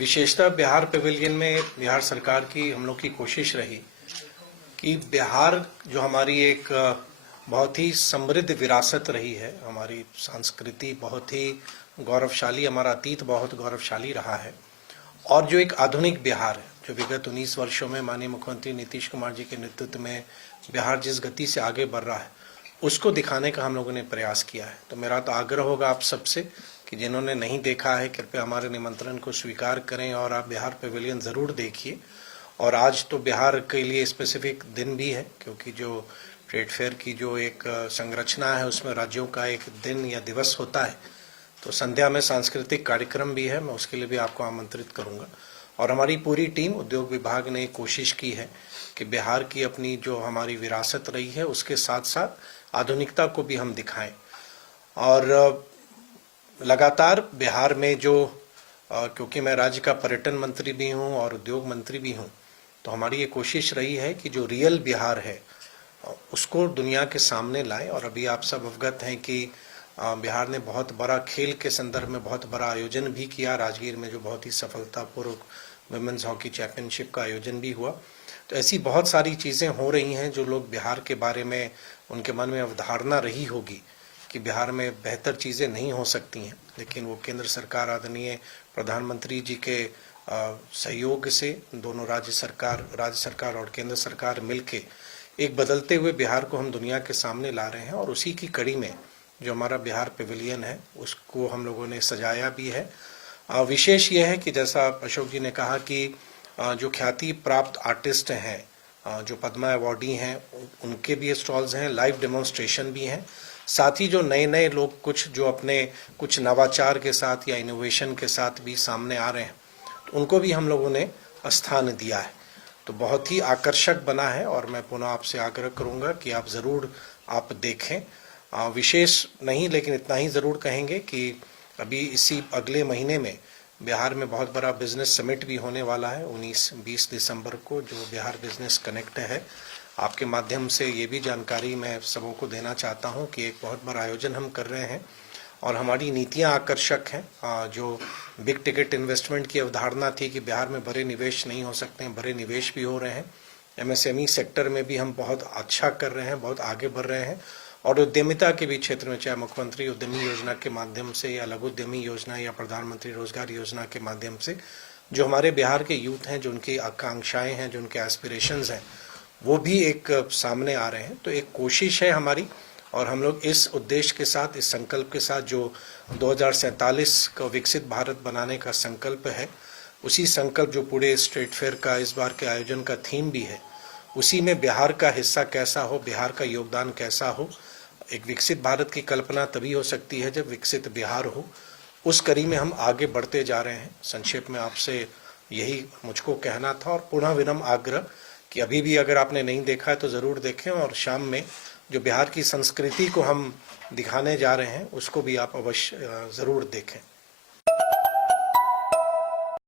विशेषतः बिहार पेविलियन में बिहार सरकार की हम लोग की कोशिश रही कि बिहार जो हमारी एक बहुत ही समृद्ध विरासत रही है, हमारी संस्कृति बहुत ही गौरवशाली, हमारा अतीत बहुत गौरवशाली रहा है और जो एक आधुनिक बिहार है, जो विगत 19 वर्षों में माननीय मुख्यमंत्री नीतीश कुमार जी के नेतृत्व में बिहार जिस गति से आगे बढ़ रहा है, उसको दिखाने का हम लोगों ने प्रयास किया है। तो मेरा तो आग्रह होगा आप सबसे कि जिन्होंने नहीं देखा है कृपया हमारे निमंत्रण को स्वीकार करें और आप बिहार पेविलियन ज़रूर देखिए। और आज तो बिहार के लिए स्पेसिफिक दिन भी है, क्योंकि जो ट्रेड फेयर की जो एक संरचना है उसमें राज्यों का एक दिन या दिवस होता है, तो संध्या में सांस्कृतिक कार्यक्रम भी है, मैं उसके लिए भी आपको आमंत्रित करूंगा। और हमारी पूरी टीम उद्योग विभाग ने कोशिश की है कि बिहार की अपनी जो हमारी विरासत रही है उसके साथ साथ आधुनिकता को भी हम दिखाएं। और लगातार बिहार में जो क्योंकि मैं राज्य का पर्यटन मंत्री भी हूं और उद्योग मंत्री भी हूं, तो हमारी ये कोशिश रही है कि जो रियल बिहार है उसको दुनिया के सामने लाएं। और अभी आप सब अवगत हैं कि बिहार ने बहुत बड़ा खेल के संदर्भ में बहुत बड़ा आयोजन भी किया राजगीर में, जो बहुत ही सफलतापूर्वक वुमेन्स हॉकी चैंपियनशिप का आयोजन भी हुआ। तो ऐसी बहुत सारी चीज़ें हो रही हैं जो लोग बिहार के बारे में उनके मन में अवधारणा रही होगी कि बिहार में बेहतर चीज़ें नहीं हो सकती हैं, लेकिन वो केंद्र सरकार आदरणीय प्रधानमंत्री जी के सहयोग से दोनों राज्य सरकार और केंद्र सरकार मिलके एक बदलते हुए बिहार को हम दुनिया के सामने ला रहे हैं। और उसी की कड़ी में जो हमारा बिहार पेविलियन है उसको हम लोगों ने सजाया भी है। विशेष यह है कि जैसा अशोक जी ने कहा कि जो ख्याति प्राप्त आर्टिस्ट हैं, जो पद्मा अवार्डी हैं, उनके भी स्टॉल्स हैं, लाइव डेमोन्स्ट्रेशन भी हैं। साथ ही जो नए नए लोग कुछ जो अपने कुछ नवाचार के साथ या इनोवेशन के साथ भी सामने आ रहे हैं, तो उनको भी हम लोगों ने स्थान दिया है। तो बहुत ही आकर्षक बना है और मैं पुनः आपसे आग्रह करूंगा कि आप ज़रूर आप देखें। विशेष नहीं, लेकिन इतना ही ज़रूर कहेंगे कि अभी इसी अगले महीने में बिहार में बहुत बड़ा बिजनेस समिट भी होने वाला है 19-20 दिसंबर को, जो बिहार बिजनेस कनेक्ट है। आपके माध्यम से ये भी जानकारी मैं सबों को देना चाहता हूं कि एक बहुत बड़ा आयोजन हम कर रहे हैं और हमारी नीतियां आकर्षक हैं। जो बिग टिकट इन्वेस्टमेंट की अवधारणा थी कि बिहार में बड़े निवेश नहीं हो सकते हैं, बड़े निवेश भी हो रहे हैं। एमएसएमई सेक्टर में भी हम बहुत अच्छा कर रहे हैं, बहुत आगे बढ़ रहे हैं। और उद्यमिता के भी क्षेत्र में, चाहे मुख्यमंत्री उद्यमी योजना के माध्यम से या लघु उद्यमी योजना या प्रधानमंत्री रोजगार योजना के माध्यम से, जो हमारे बिहार के यूथ हैं, जो उनकी आकांक्षाएं हैं, जो उनके एस्पिरेशंस हैं, वो भी एक सामने आ रहे हैं। तो एक कोशिश है हमारी और हम लोग इस उद्देश्य के साथ, इस संकल्प के साथ, जो 2047 का विकसित भारत बनाने का संकल्प है, उसी संकल्प जो पूरे स्टेट फेयर का इस बार के आयोजन का थीम भी है, उसी में बिहार का हिस्सा कैसा हो, बिहार का योगदान कैसा हो। एक विकसित भारत की कल्पना तभी हो सकती है जब विकसित बिहार हो। उस कड़ी में हम आगे बढ़ते जा रहे हैं। संक्षेप में आपसे यही मुझको कहना था और पुनः विनम्र आग्रह कि अभी भी अगर आपने नहीं देखा है तो ज़रूर देखें और शाम में जो बिहार की संस्कृति को हम दिखाने जा रहे हैं उसको भी आप अवश्य ज़रूर देखें।